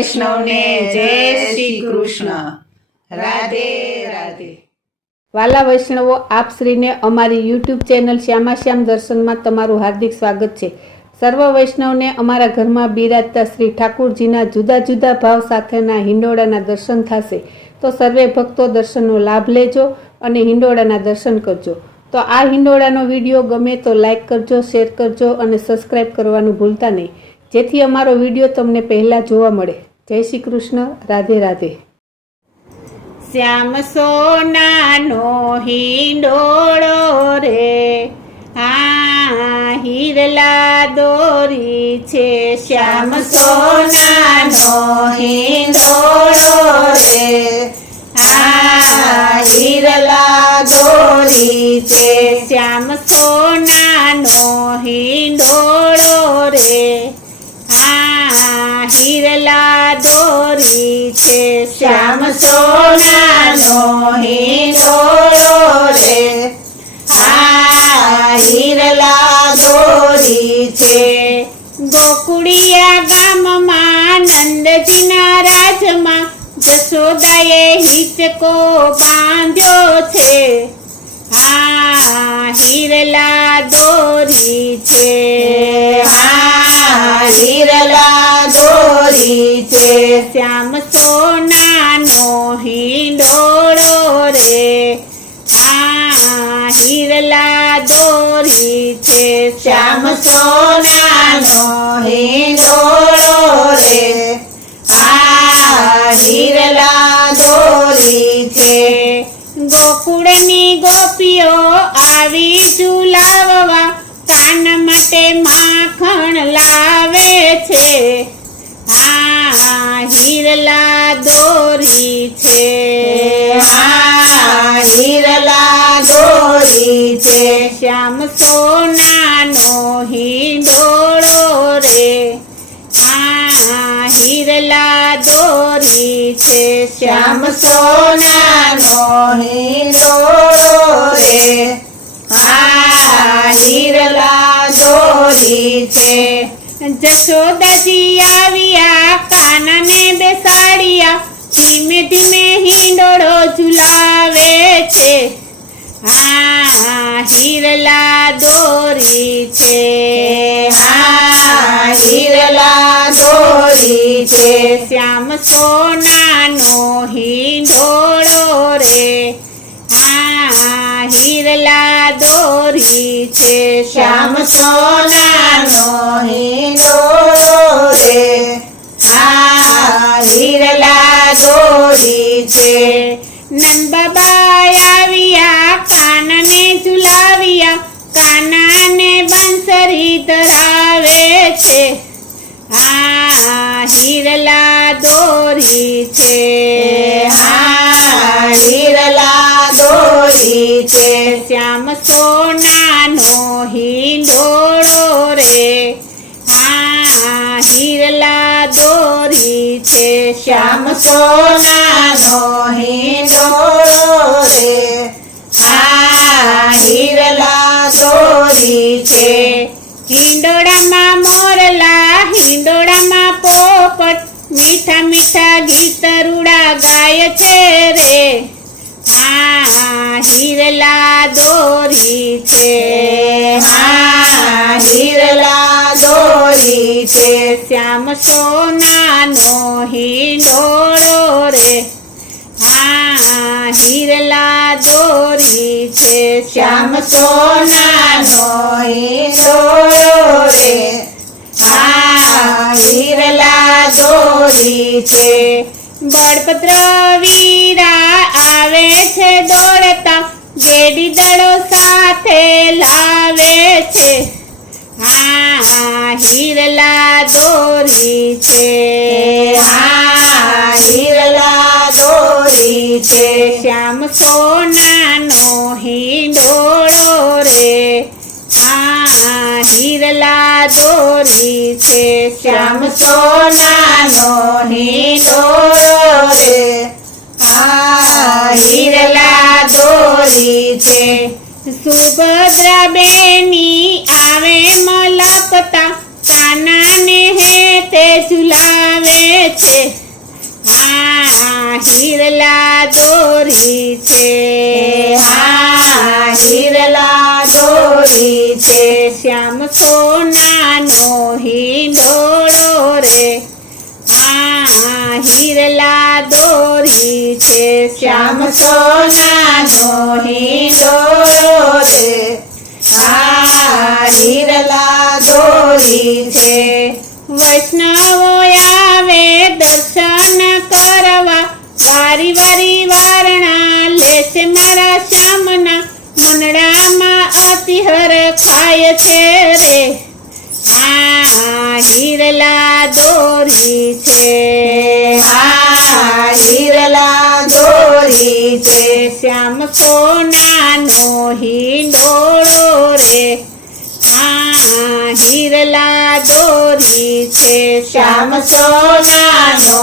વૈષ્ણવને જય શ્રી કૃષ્ણ. રાધે રાધે. વાલા વૈષ્ણવો, આપ શ્રીને અમારી યુટ્યુબ ચેનલ શ્યામાશ્યામ દર્શનમાં તમારું હાર્દિક સ્વાગત છે. સર્વ વૈષ્ણવને અમારા ઘરમાં બિરાજતા શ્રી ઠાકુરજીના જુદા જુદા ભાવ સાથેના હિંડોળાના દર્શન થશે. તો સર્વે ભક્તો દર્શનનો લાભ લેજો અને હિંડોળાના દર્શન કરજો. તો આ હિંડોળાનો વિડીયો ગમે તો લાઈક કરજો, શેર કરજો અને સબસ્ક્રાઈબ કરવાનું ભૂલતા નહીં, જેથી અમારો વિડીયો તમને પહેલાં જોવા મળે. જય શ્રી કૃષ્ણ. રાધે રાધે. શ્યામ સોનાનો હિંડોળો રે, આ હિરલા દોરી છે. શ્યામ સોનાનો હિંડોળો રે, આ હિરલા દોરી છે. શ્યામ સોનાનો હિંડોળો રે, આ હિરલા દોરી છે. શ્યામ સોનાનો હિંડોળો રે, આ હિરલા દોરી છે. ગોકુળિયા ગામમાં નંદજીના રાજમાં જશોદાએ હિંચકો બાંધ્યો છે. આ હિરલા દોરી છે, આ હિરલા દોરી છે. શ્યામ સોનાનો હિંડોળો રે, આ હિરલા દોરી છે. શ્યામ સોનાનો હિંડોળો રે, આ હિરલા દોરી છે. ગોકુળની ગોપીઓ આવી ઝુલાવવા કાન માટે માખણ લાવે છે. આ હિરલા દોરી છે, આ હિરલા દોરી છે. શ્યામ સોનાનો હિંડોળો રે, આ હિરલા દોરી છે. શ્યામ સોનાનો હિંડોળો રે, આ હિરલા દોરી છે. જશોદાજી આવ્યા, કાનાને બેસાડ્યા, ધીમે ધીમે હિંડોળો ઝુલાવે છે. આ હિરલા દોરી છે, આ હિરલા દોરી છે. શ્યામ સોનાનો હિંડોળો રે, આ હિરલા દોરી છે. શ્યામ સોનાનો હિંડોળો રે, આ હિરલા દોરી છે. નંદબાબા આવ્યા, કાનાને ઝુલાવ્યા, કાનાને બંસરી ધરાવે છે. આ હિરલા દોરી છે, આ હિરલા દોરી છે. શ્યામ સોનાનો હિંડોળો રે, આ હિરલા દોરી છે. શ્યામ સોનાનો હિંડોળો રે, આ હિરલા દોરી છે. હિંડોળામાં મોરલા, હિંડોળામાં પોપટ, મીઠા મીઠા ગીત રૂડા ગાય છે રે. આ હિરલા દોરી છે, આ હિરલા દોરી છે. શ્યામ સોનાનો હિંડોળો રે, આ હિરલા દોરી છે. શ્યામ સોનાનો હિંડોળો રે, આ હિરલા દોરી છે. બળભદ્ર વીરા આવે છે દોડતા, ગેડી દળો સાથે લાવે છે. આ હિરલા દોરી છે, આ હિરલા દોરી છે. શ્યામ સોનાનો હિંડોળો રે, આ હિરલા દોરી છે. શ્યામ સોનાનો હિંડોળો રે, આ હિરલા દોરી છે. સુભદ્રા બેની આવે મલકતા, કાનાને હે તે ઝુલાવે છે હા હિરલા દોરી છે હા હિરલા દોરી છે શ્યામ સોનાનો હિંડોળો રે હા હિરલા દોરી છે શ્યામ સોનાનો હિંડોળો છે હા હિરલા દોરી છે વૈષ્ણવો આવે દર્શન કરવા વારી વારી વારણા લેશે મારા શ્યામના મનડામાં અતિહર ખાય છે રે હા હિરલા દોરી છે હા હિરલા દોરી છે શ્યામ સોનાનો હિંડોળો રે હા હિરલા દોરી છે શ્યામ સોનાનો